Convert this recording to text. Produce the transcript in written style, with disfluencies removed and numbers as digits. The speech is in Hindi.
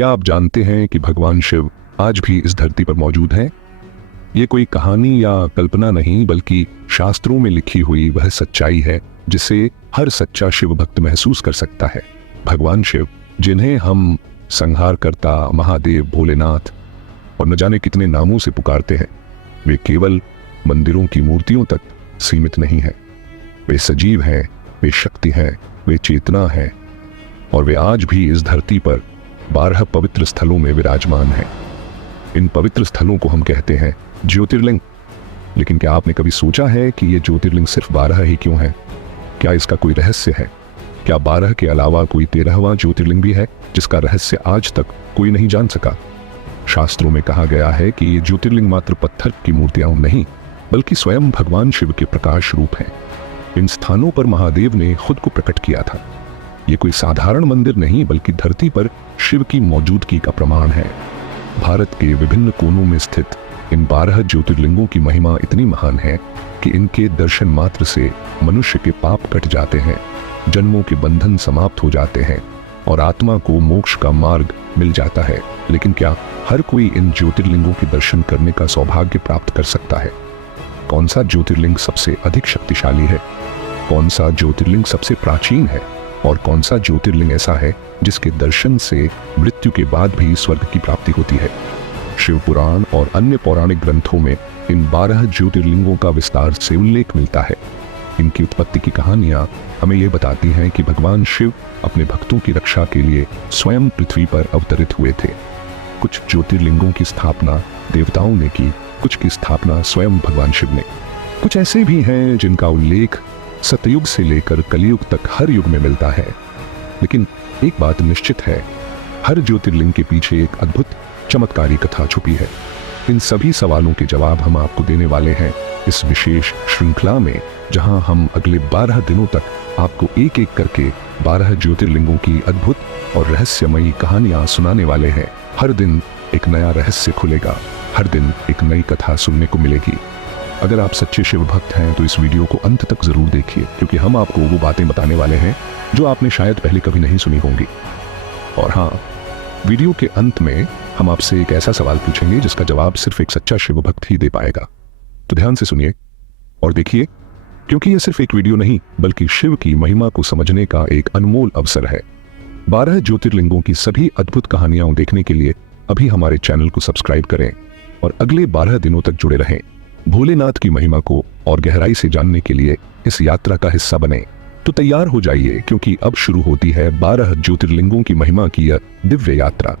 क्या आप जानते हैं कि भगवान शिव आज भी इस धरती पर मौजूद हैं? ये कोई कहानी या कल्पना नहीं, बल्कि शास्त्रों में लिखी हुई वह सच्चाई है जिसे हर सच्चा शिव भक्त महसूस कर सकता है। भगवान शिव, जिन्हें हम संहारकर्ता, महादेव, भोलेनाथ और न जाने कितने नामों से पुकारते हैं, वे केवल मंदिरों की मूर्तियों तक सीमित नहीं हैं। वे सजीव हैं, वे शक्ति हैं, वे चेतना हैं और वे आज भी इस धरती पर 12 पवित्र स्थलों में विराजमान हैं। इन पवित्र स्थलों को हम कहते हैं ज्योतिर्लिंग। लेकिन क्या आपने कभी सोचा है कि ये ज्योतिर्लिंग सिर्फ 12 ही क्यों हैं? क्या इसका कोई रहस्य है? क्या 12 के अलावा कोई 13वां ज्योतिर्लिंग भी है जिसका रहस्य आज तक कोई नहीं जान सका? शास्त्रों में कहा गया है कि ये ज्योतिर्लिंग मात्र पत्थर की मूर्तियां नहीं, बल्कि स्वयं भगवान शिव के प्रकाश रूप हैं। इन स्थानों पर महादेव ने खुद को प्रकट किया था। ये कोई साधारण मंदिर नहीं, बल्कि धरती पर शिव की मौजूदगी का प्रमाण है। भारत के विभिन्न कोनों में स्थित इन 12 ज्योतिर्लिंगों की महिमा इतनी महान है कि इनके दर्शन मात्र से मनुष्य के पाप कट जाते हैं, जन्मों के बंधन समाप्त हो जाते हैं और आत्मा को मोक्ष का मार्ग मिल जाता है। लेकिन क्या हर कोई इन ज्योतिर्लिंगों के दर्शन करने का सौभाग्य प्राप्त कर सकता है? कौन सा ज्योतिर्लिंग सबसे अधिक शक्तिशाली है? कौन सा ज्योतिर्लिंग सबसे प्राचीन है? और कौन सा ज्योतिर्लिंग ऐसा है जिसके दर्शन से मृत्यु के बाद भी स्वर्ग की प्राप्ति होती है? शिव पुराण और अन्य पौराणिक ग्रंथों में इन 12 ज्योतिर्लिंगों का विस्तार से उल्लेख मिलता है। इनकी उत्पत्ति की कहानियां हमें ये बताती हैं कि भगवान शिव अपने भक्तों की रक्षा के लिए स्वयं पृथ्वी पर अवतरित हुए थे। कुछ ज्योतिर्लिंगों की स्थापना देवताओं ने की, कुछ की स्थापना स्वयं भगवान शिव ने। कुछ ऐसे भी हैं जिनका उल्लेख सतयुग से लेकर कलयुग तक हर युग में मिलता है। लेकिन एक बात निश्चित है, हर ज्योतिर्लिंग के पीछे एक अद्भुत चमत्कारी कथा छुपी है। इन सभी सवालों के जवाब हम आपको देने वाले हैं इस विशेष श्रृंखला में, जहां हम अगले 12 दिनों तक आपको एक एक करके 12 ज्योतिर्लिंगों की अद्भुत और रहस्यमयी कहानियां सुनाने वाले हैं। हर दिन एक नया रहस्य खुलेगा, हर दिन एक नई कथा सुनने को मिलेगी। अगर आप सच्चे शिव भक्त हैं तो इस वीडियो को अंत तक जरूर देखिए, क्योंकि हम आपको वो बातें बताने वाले हैं जो आपने शायद पहले कभी नहीं सुनी होंगी। और हाँ, वीडियो के अंत में हम आपसे एक ऐसा सवाल पूछेंगे जिसका जवाब सिर्फ एक सच्चा शिव भक्त ही दे पाएगा। तो ध्यान से सुनिए और देखिए, क्योंकि यह सिर्फ एक वीडियो नहीं, बल्कि शिव की महिमा को समझने का एक अनमोल अवसर है। 12 ज्योतिर्लिंगों की सभी अद्भुत कहानियां देखने के लिए अभी हमारे चैनल को सब्सक्राइब करें और अगले 12 दिनों तक जुड़े रहें। भोलेनाथ की महिमा को और गहराई से जानने के लिए इस यात्रा का हिस्सा बने। तो तैयार हो जाइए, क्योंकि अब शुरू होती है 12 ज्योतिर्लिंगों की महिमा की यह दिव्य यात्रा।